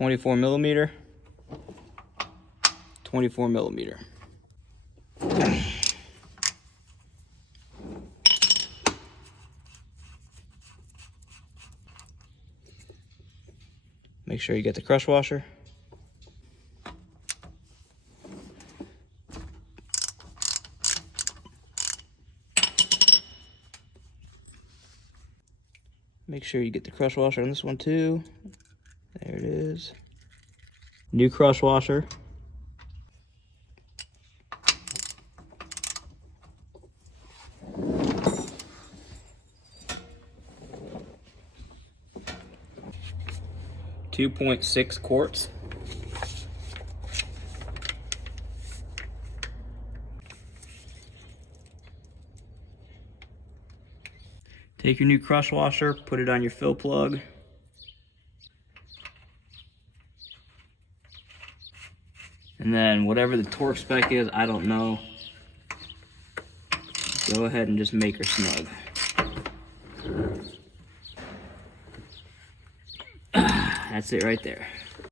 24 millimeter. 24 millimeter. Make sure you get the crush washer. Make sure you get the crush washer on this one too. There it is. New crush washer. .6 quarts. Take your new crush washer, put it on your fill plug. And then whatever the torque spec is, I don't know. Go ahead and just make her snug. That's it right there.